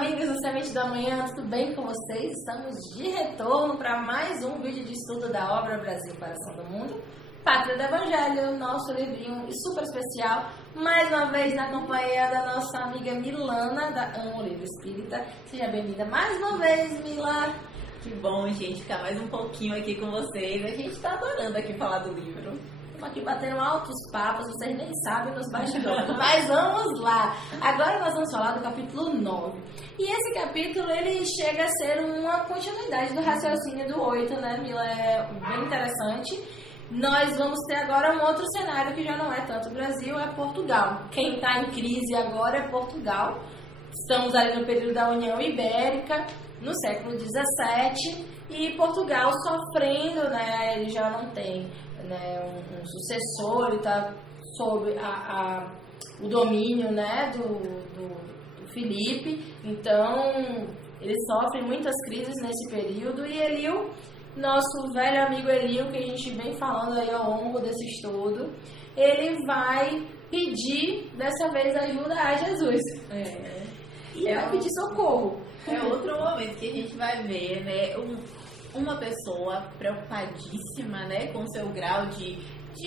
amigos do Semente da Manhã, tudo bem com vocês? Estamos de retorno para mais um vídeo de estudo da obra Brasil, Coração do Mundo, Pátria do Evangelho, nosso livrinho super especial, mais uma vez na companhia da nossa amiga Milana, da Amo Livro Espírita. Seja bem-vinda mais uma vez, Mila. Que bom, gente, ficar mais um pouquinho aqui com vocês. A gente está adorando aqui falar do livro. Estamos aqui batendo altos papos, vocês nem sabem nos bastidores, mas vamos lá. Agora nós vamos falar do capítulo 9. E esse capítulo, ele chega a ser uma continuidade do raciocínio do 8, né, Mila? É bem interessante. Nós vamos ter agora um outro cenário que já não é tanto o Brasil, é Portugal. Quem está em crise agora é Portugal. Estamos ali no período da União Ibérica, no século XVII, e Portugal sofrendo, né? Ele já não tem, né, um sucessor, ele está sob o domínio, né, do Filipe. Então ele sofre muitas crises nesse período, e Eliú, nosso velho amigo Eliú, que a gente vem falando aí ao longo desse estudo, ele vai pedir dessa vez ajuda a Jesus. Vai pedir socorro. É outro momento que a gente vai ver, né, uma pessoa preocupadíssima, né, com seu grau de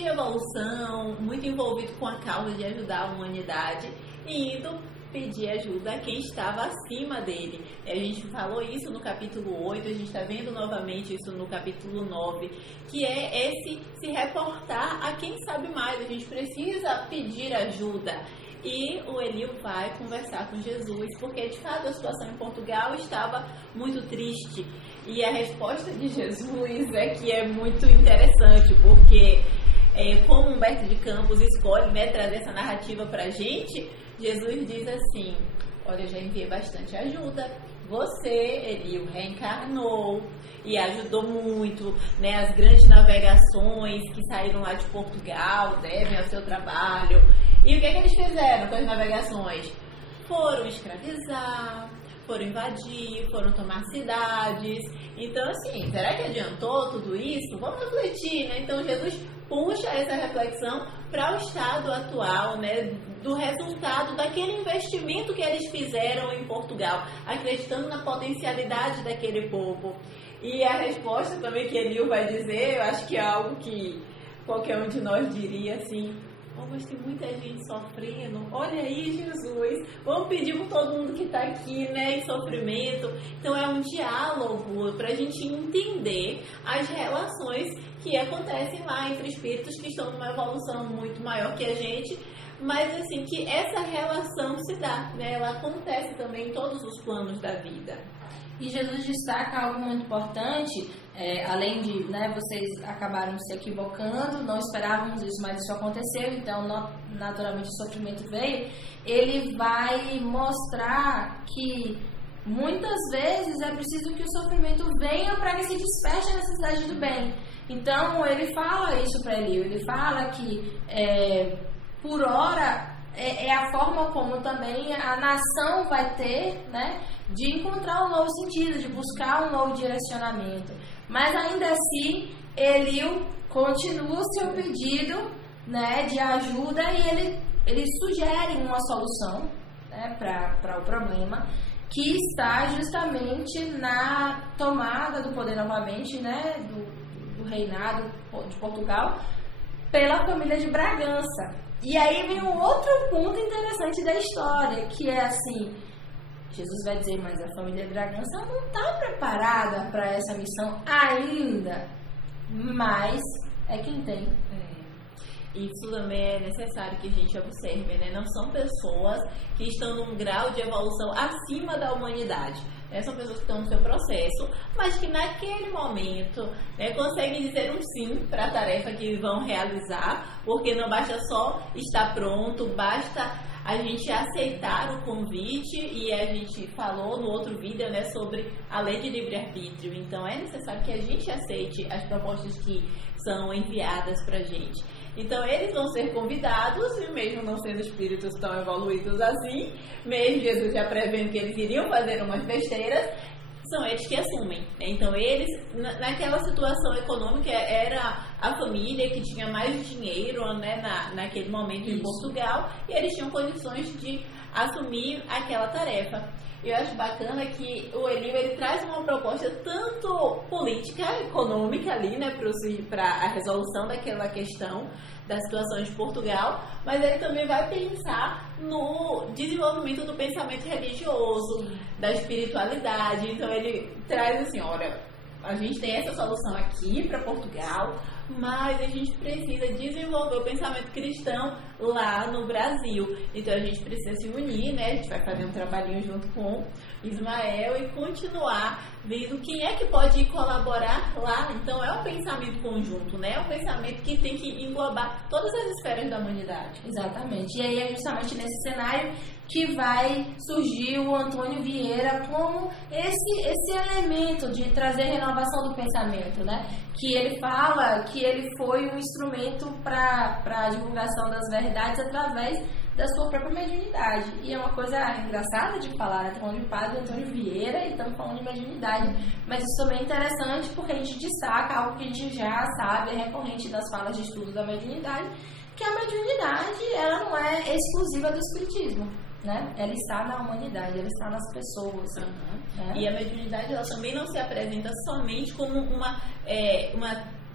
evolução, muito envolvido com a causa de ajudar a humanidade, e indo pedir ajuda a quem estava acima dele. A gente falou isso no capítulo 8, a gente está vendo novamente isso no capítulo 9, que é se reportar a quem sabe mais. A gente precisa pedir ajuda. E o Eliú vai conversar com Jesus, porque de fato a situação em Portugal estava muito triste. E a resposta de Jesus é que é muito interessante, porque como Humberto de Campos escolhe, né, trazer essa narrativa para a gente, Jesus diz assim: olha, eu já enviei bastante ajuda. Você, Eliú, reencarnou e ajudou muito, né, as grandes navegações que saíram lá de Portugal, devem ao seu trabalho. E o que eles fizeram com as navegações? Foram escravizar, foram invadir, foram tomar cidades. Então, assim, será que adiantou tudo isso? Vamos refletir, né? Então, Jesus puxa essa reflexão para o estado atual, né, do resultado daquele investimento que eles fizeram em Portugal, acreditando na potencialidade daquele povo. E a resposta também que Eliú vai dizer, eu acho que é algo que qualquer um de nós diria assim: oh, mas tem muita gente sofrendo, olha aí, Jesus, vamos pedir por todo mundo que está aqui, né, em sofrimento. Então é um diálogo para a gente entender as relações que acontecem lá entre espíritos que estão numa evolução muito maior que a gente, mas assim, que essa relação se dá, né, ela acontece também em todos os planos da vida. E Jesus destaca algo muito importante, além de, né, vocês acabaram se equivocando, não esperávamos isso, mas isso aconteceu, então naturalmente o sofrimento veio. Ele vai mostrar que muitas vezes é preciso que o sofrimento venha para que se desperte a necessidade do bem. Então ele fala isso para Eliú, ele fala que por hora é a forma como também a nação vai ter, né, de encontrar um novo sentido, de buscar um novo direcionamento. Mas ainda assim, Eliú continua o seu pedido, né, de ajuda, e ele sugere uma solução, né, para o problema, que está justamente na tomada do poder novamente, né, do reinado de Portugal pela família de Bragança. E aí vem um outro ponto interessante da história, que é assim: Jesus vai dizer, mas a família de Bragança não está preparada para essa missão ainda, mas é quem tem. Isso também é necessário que a gente observe, né? Não são pessoas que estão num grau de evolução acima da humanidade, né? São pessoas que estão no seu processo, mas que naquele momento, né, conseguem dizer um sim para a tarefa que vão realizar, porque não basta só estar pronto, basta a gente aceitar o convite. E a gente falou no outro vídeo, né, sobre a lei de livre-arbítrio. Então é necessário que a gente aceite as propostas que são enviadas para a gente. Então eles vão ser convidados, e mesmo não sendo espíritos tão evoluídos assim, mesmo Jesus já prevendo que eles iriam fazer umas besteiras, são eles que assumem, né? Então eles, naquela situação econômica, era a família que tinha mais dinheiro, né, naquele momento em Portugal, e eles tinham condições de assumir aquela tarefa. Eu acho bacana que o Elio, ele traz uma proposta tanto política, econômica ali, né, para a resolução daquela questão da situação de Portugal, mas ele também vai pensar no desenvolvimento do pensamento religioso, da espiritualidade. Então ele traz assim, olha, a gente tem essa solução aqui para Portugal, mas a gente precisa desenvolver o pensamento cristão lá no Brasil. Então a gente precisa se unir, né? A gente vai fazer um trabalhinho junto com Ismael e continuar vendo quem é que pode colaborar lá. Então é um pensamento conjunto, né? É um pensamento que tem que englobar todas as esferas da humanidade. Exatamente. E aí é justamente nesse cenário que vai surgir o Antônio Vieira como esse elemento de trazer renovação do pensamento, né? Que ele fala que ele foi um instrumento para a divulgação das verdades através da sua própria mediunidade. E é uma coisa engraçada de falar, né? Estamos falando de padre Antônio Vieira e estamos falando de mediunidade, mas isso também é interessante porque a gente destaca algo que a gente já sabe, é recorrente das falas de estudo da mediunidade, que a mediunidade, ela não é exclusiva do espiritismo, né? Ela está na humanidade, ela está nas pessoas. Né? E a mediunidade, ela também não se apresenta somente como uma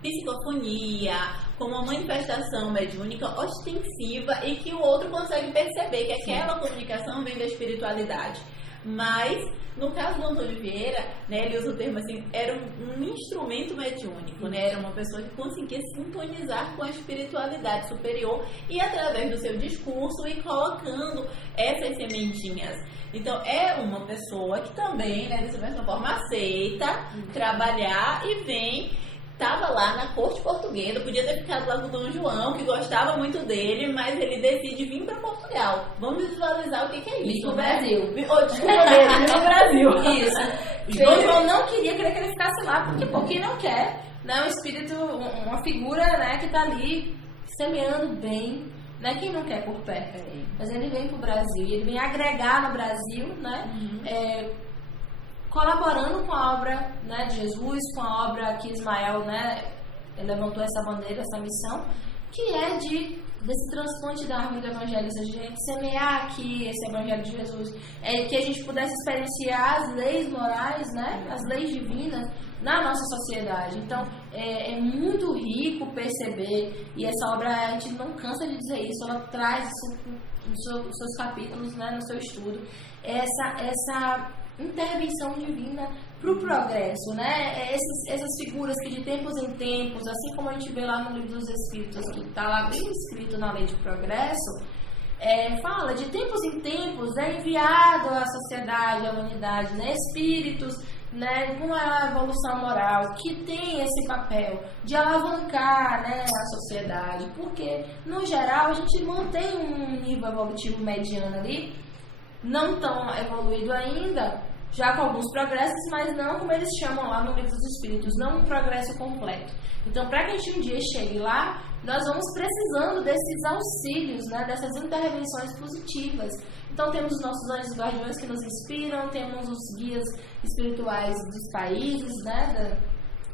psicofonia, como uma manifestação mediúnica ostensiva e que o outro consegue perceber que aquela comunicação vem da espiritualidade. Mas, no caso do Antônio Vieira, né, ele usa o termo assim, era um instrumento mediúnico, né, era uma pessoa que conseguia sintonizar com a espiritualidade superior e através do seu discurso e colocando essas sementinhas. Então, é uma pessoa que também, né, dessa mesma forma, aceita trabalhar e vem. Estava lá na corte portuguesa, podia ter ficado lá com o Dom João, que gostava muito dele, mas ele decide vir para Portugal. Vamos visualizar o que é isso. Vir para o Brasil. Vir para o Brasil. Isso. Dom João não queria que ele ficasse lá, porque não quer, né? Um espírito, uma figura, né, que está ali semeando bem, né? Quem não quer por perto? Mas ele vem para o Brasil, e ele vem agregar no Brasil, né? Colaborando com a obra, né, de Jesus, com a obra que Ismael, né, levantou essa bandeira, essa missão, que é desse transplante da árvore do Evangelho, a gente semear aqui esse Evangelho de Jesus, que a gente pudesse experienciar as leis morais, né, as leis divinas na nossa sociedade. Então, é muito rico perceber, e essa obra, a gente não cansa de dizer isso, ela traz isso nos seus capítulos, né, no seu estudo, essa intervenção divina para o progresso, né? Essas figuras que de tempos em tempos, assim como a gente vê lá no Livro dos Espíritos, que está lá bem escrito na Lei de Progresso, fala de tempos em tempos é enviado à sociedade, à humanidade, né? Espíritos, né, com a evolução moral, que tem esse papel de alavancar, né, a sociedade, porque no geral a gente mantém um nível evolutivo mediano ali, não tão evoluído ainda, já com alguns progressos, mas não como eles chamam lá no Livro dos Espíritos, não um progresso completo. Então, para que a gente um dia chegue lá, nós vamos precisando desses auxílios, né, dessas intervenções positivas. Então, temos os nossos anjos guardiões que nos inspiram, temos os guias espirituais dos países, né,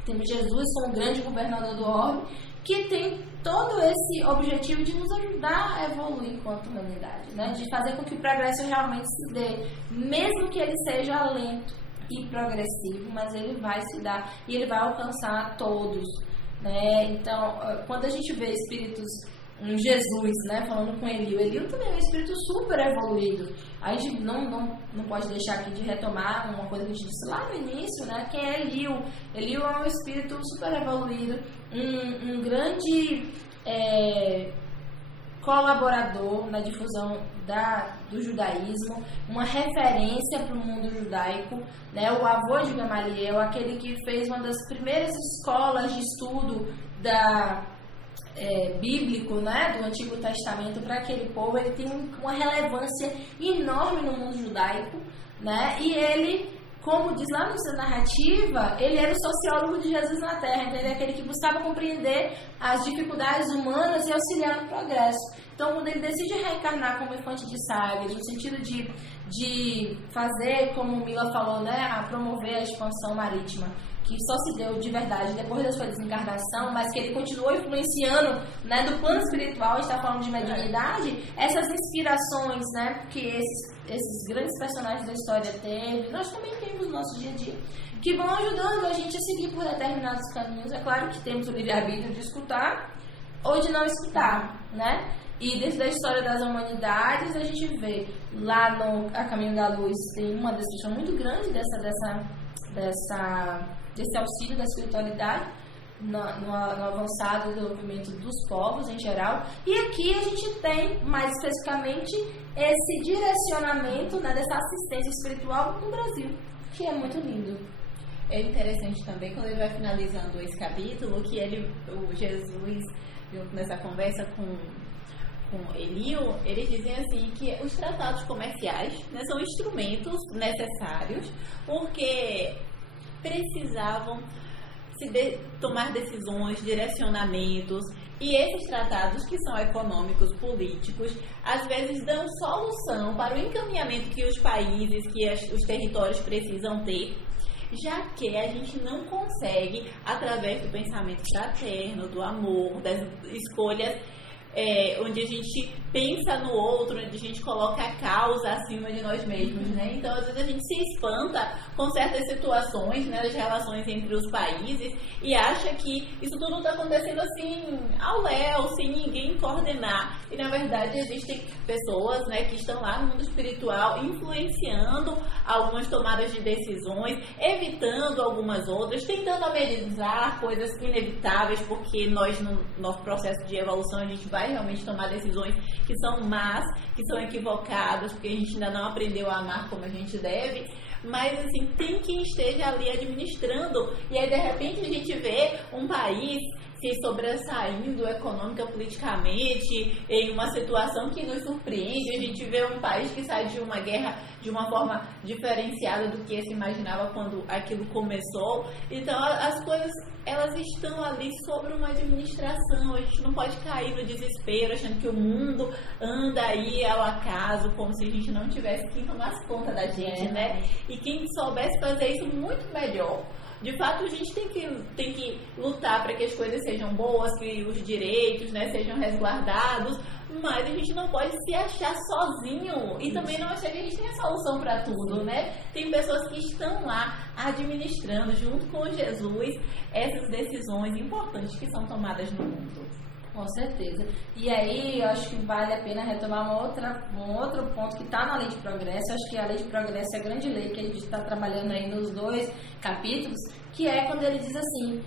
temos Jesus como grande governador do orbe, que tem todo esse objetivo de nos ajudar a evoluir enquanto humanidade, né? De fazer com que o progresso realmente se dê, mesmo que ele seja lento e progressivo, mas ele vai se dar e ele vai alcançar todos, né? Então, quando a gente vê espíritos, Jesus, né, falando com Elio também é um espírito super evoluído. A gente não pode deixar aqui de retomar uma coisa que a gente disse lá no início, né? Quem é Elio? Elio é um espírito super evoluído, um grande colaborador na difusão do judaísmo, uma referência para o mundo judaico, né? O avô de Gamaliel, aquele que fez uma das primeiras escolas de estudo bíblico, né, do Antigo Testamento para aquele povo. Ele tem uma relevância enorme no mundo judaico, né? E ele como diz lá na sua narrativa, ele era o sociólogo de Jesus na Terra, entendeu? Aquele que buscava compreender as dificuldades humanas e auxiliar no progresso. Então, quando ele decide reencarnar como infante de Sagres, no sentido de fazer, como Mila falou, né, a promover a expansão marítima, que só se deu de verdade depois da sua desencarnação, mas que ele continuou influenciando, né, do plano espiritual, a gente está falando de mediunidade, essas inspirações, né, que esses grandes personagens da história teve, nós também temos no nosso dia a dia, que vão ajudando a gente a seguir por determinados caminhos. É claro que temos o livre-arbítrio de escutar ou de não escutar, né? E dentro da história das humanidades, a gente vê lá no A Caminho da Luz, tem uma descrição muito grande desse auxílio da espiritualidade no avançado desenvolvimento dos povos em geral. E aqui a gente tem, mais especificamente, esse direcionamento, né, dessa assistência espiritual no Brasil, que é muito lindo. É interessante também, quando ele vai finalizando esse capítulo, que o Jesus, nessa conversa com Elio, eles dizem assim que os tratados comerciais, né, são instrumentos necessários porque precisavam tomar decisões, direcionamentos, e esses tratados que são econômicos, políticos, às vezes dão solução para o encaminhamento que os países, que os territórios precisam ter, já que a gente não consegue, através do pensamento fraterno, do amor, das escolhas, onde a gente pensa no outro, onde a gente coloca a causa acima de nós mesmos, né? Então, às vezes a gente se espanta com certas situações, né, das relações entre os países e acha que isso tudo está acontecendo assim, ao léu, sem ninguém coordenar. E, na verdade, existem pessoas, né, que estão lá no mundo espiritual influenciando algumas tomadas de decisões, evitando algumas outras, tentando amenizar coisas inevitáveis, porque nós, no nosso processo de evolução, a gente vai realmente tomar decisões que são más, que são equivocadas, porque a gente ainda não aprendeu a amar como a gente deve. Mas, assim, tem quem esteja ali administrando. E aí, de repente, a gente vê um país se sobressaindo econômica, politicamente, em uma situação que nos surpreende. A gente vê um país que sai de uma guerra de uma forma diferenciada do que se imaginava quando aquilo começou. Então, as coisas, elas estão ali sobre uma administração. A gente não pode cair no desespero, achando que o mundo anda aí ao acaso, como se a gente não tivesse quem tomasse conta da gente, né? E quem soubesse fazer isso muito melhor. De fato, a gente tem que lutar para que as coisas sejam boas, que os direitos, né, sejam resguardados, mas a gente não pode se achar sozinho e também não achar que a gente tem a solução para tudo, né? Tem pessoas que estão lá administrando, junto com Jesus, essas decisões importantes que são tomadas no mundo. Com certeza. E aí, eu acho que vale a pena retomar um outro ponto que está na Lei de Progresso. Eu acho que a Lei de Progresso é a grande lei que a gente está trabalhando aí nos 2 capítulos, que é quando ele diz assim,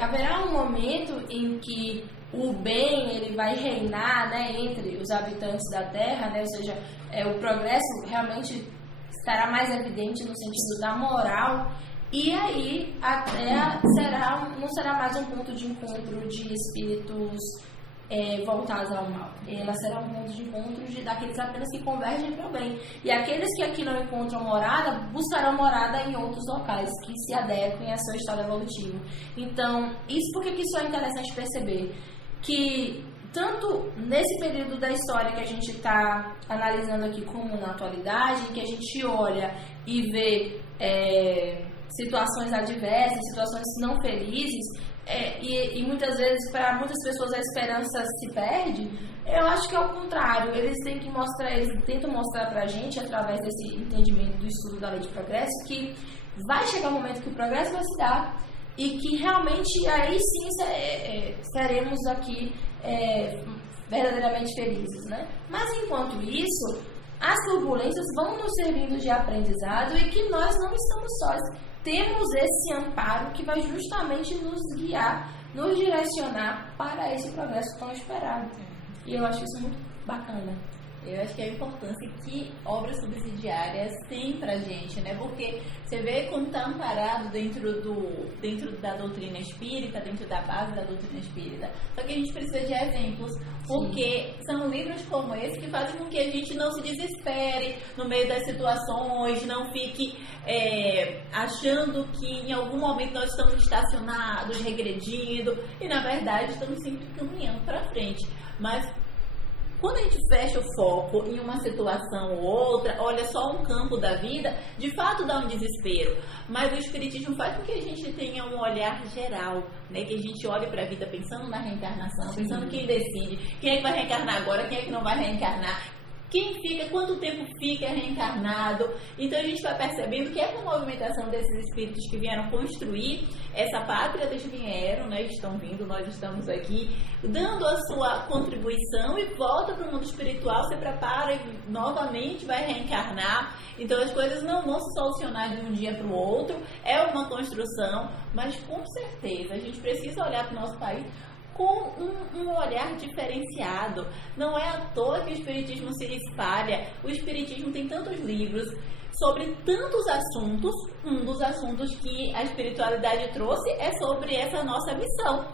haverá um momento em que o bem ele vai reinar, né, entre os habitantes da Terra, né, ou seja, o progresso realmente estará mais evidente no sentido da moral. E aí a Terra não será mais um ponto de encontro de espíritos voltados ao mal. Ela será um ponto de encontro daqueles apenas que convergem para o bem. E aqueles que aqui não encontram morada, buscarão morada em outros locais que se adequem à sua história evolutiva. Então, por que isso é interessante perceber? Que tanto nesse período da história que a gente está analisando aqui como na atualidade, que a gente olha e vê situações adversas, situações não felizes, e muitas vezes para muitas pessoas a esperança se perde. Eu acho que é o contrário. Eles tentam mostrar pra gente, através desse entendimento do estudo da Lei de Progresso, que vai chegar um momento que o progresso vai se dar e que realmente aí sim seremos aqui verdadeiramente felizes, né? Mas enquanto isso, as turbulências vão nos servindo de aprendizado e que nós não estamos sós. Temos esse amparo que vai justamente nos guiar, nos direcionar para esse progresso tão esperado. E eu acho isso muito bacana. Eu acho que é a importância que obras subsidiárias têm pra gente, né? Porque você vê como está amparado dentro da doutrina espírita, dentro da base da doutrina espírita. Só que a gente precisa de exemplos, porque são livros como esse que fazem com que a gente não se desespere no meio das situações, não fique achando que em algum momento nós estamos estacionados, regredindo, e na verdade estamos sempre caminhando para frente. Mas quando a gente fecha o foco em uma situação ou outra, olha só um campo da vida, de fato dá um desespero. Mas o Espiritismo faz com que a gente tenha um olhar geral, né? Que a gente olhe para a vida pensando na reencarnação, pensando quem decide, quem é que vai reencarnar agora, quem é que não vai reencarnar. Quem fica, quanto tempo fica reencarnado. Então a gente vai percebendo que essa movimentação desses espíritos que vieram construir essa pátria, eles vieram, né, estão vindo, nós estamos aqui, dando a sua contribuição e volta para o mundo espiritual, se prepara e novamente vai reencarnar. Então as coisas não vão se solucionar de um dia para o outro, é uma construção, mas com certeza a gente precisa olhar para o nosso país com um olhar diferenciado. Não é à toa que o Espiritismo se espalha. O Espiritismo tem tantos livros sobre tantos assuntos. Um dos assuntos que a espiritualidade trouxe é sobre essa nossa missão.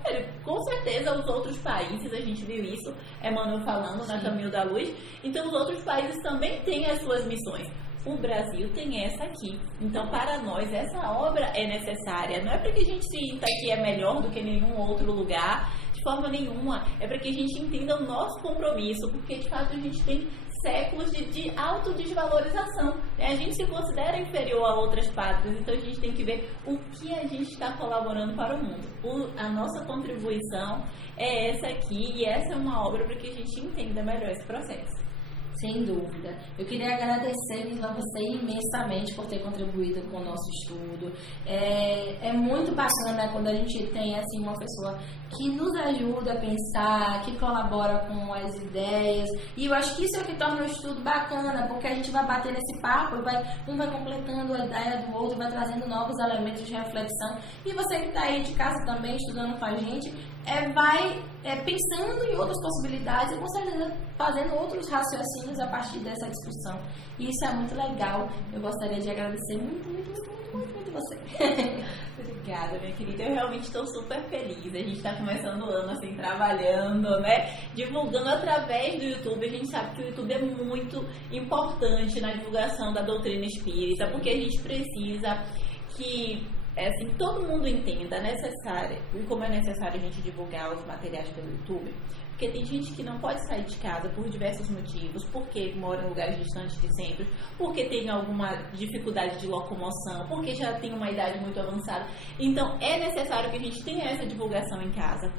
Com certeza os outros países, a gente viu isso, Emmanuel falando na Caminho da Luz, então os outros países também têm as suas missões. O Brasil tem essa aqui. Então, para nós, essa obra é necessária. Não é para que a gente sinta que é melhor do que nenhum outro lugar, de forma nenhuma. É para que a gente entenda o nosso compromisso, porque, de fato, a gente tem séculos de autodesvalorização. A gente se considera inferior a outras pátrias, então a gente tem que ver o que a gente está colaborando para o mundo. A nossa contribuição é essa aqui, e essa é uma obra para que a gente entenda melhor esse processo. Sem dúvida. Eu queria agradecer a você imensamente por ter contribuído com o nosso estudo. É muito bacana quando a gente tem assim, uma pessoa que nos ajuda a pensar, que colabora com as ideias. E eu acho que isso é o que torna o estudo bacana, porque a gente vai bater nesse papo, um vai completando a ideia do outro, vai trazendo novos elementos de reflexão. E você que está aí de casa também, estudando com a gente, vai pensando em outras possibilidades e com certeza fazendo outros raciocínios a partir dessa discussão. E isso é muito legal. Eu gostaria de agradecer muito você. Obrigada, minha querida. Eu realmente estou super feliz. A gente está começando o ano assim, trabalhando, né? Divulgando através do YouTube. A gente sabe que o YouTube é muito importante na divulgação da doutrina espírita, porque a gente precisa que assim, todo mundo entenda necessário, e como é necessário a gente divulgar os materiais pelo YouTube, porque tem gente que não pode sair de casa por diversos motivos, porque mora em lugares distantes de centros, porque tem alguma dificuldade de locomoção, porque já tem uma idade muito avançada. Então é necessário que a gente tenha essa divulgação em casa.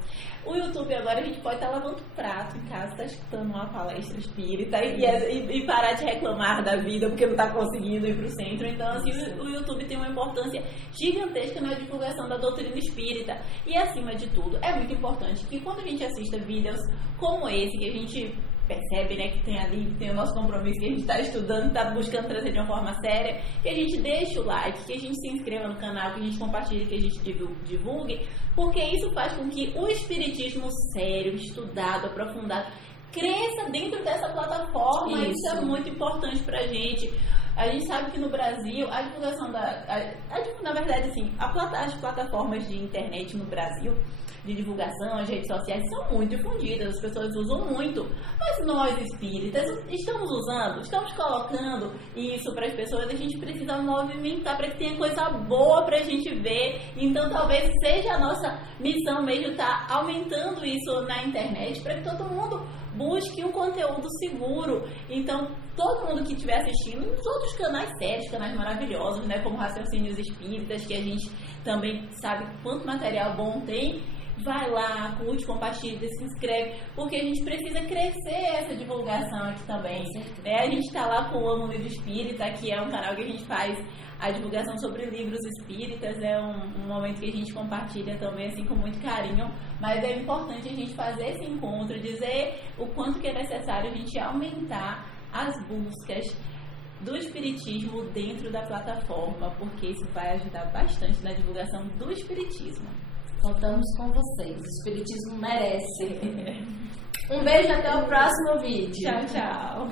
O YouTube agora a gente pode estar lavando prato em casa, estar escutando uma palestra espírita e parar de reclamar da vida porque não está conseguindo ir para o centro. Então assim, o YouTube tem uma importância gigantesca na divulgação da doutrina espírita. E acima de tudo, é muito importante que quando a gente assista vídeos como esse, que a gente percebe, né, que tem ali, que tem o nosso compromisso, que a gente está estudando, está buscando trazer de uma forma séria, que a gente deixe o like, que a gente se inscreva no canal, que a gente compartilhe, que a gente divulgue, porque isso faz com que o espiritismo sério, estudado, aprofundado, cresça dentro dessa plataforma. Isso é muito importante pra gente. A gente sabe que no Brasil, a divulgação na verdade, assim, as plataformas de internet no Brasil, de divulgação, as redes sociais, são muito difundidas, as pessoas usam muito. Mas nós, espíritas, estamos usando, estamos colocando isso para as pessoas, a gente precisa movimentar para que tenha coisa boa para a gente ver. Então, talvez seja a nossa missão mesmo estar aumentando isso na internet, para que todo mundo busque um conteúdo seguro. Então, todo mundo que estiver assistindo, nos outros canais sérios, canais maravilhosos, né, como Raciocínios Espíritas, que a gente também sabe quanto material bom tem, vai lá, curte, compartilha, se inscreve, porque a gente precisa crescer essa divulgação aqui também. A gente está lá com o Amo Livro Espírita, que é um canal que a gente faz a divulgação sobre livros espíritas, é um momento que a gente compartilha também assim com muito carinho, mas é importante a gente fazer esse encontro, dizer o quanto que é necessário a gente aumentar as buscas do espiritismo dentro da plataforma, porque isso vai ajudar bastante na divulgação do espiritismo. Contamos com vocês, o espiritismo merece. Um beijo, até o próximo vídeo. Tchau, tchau.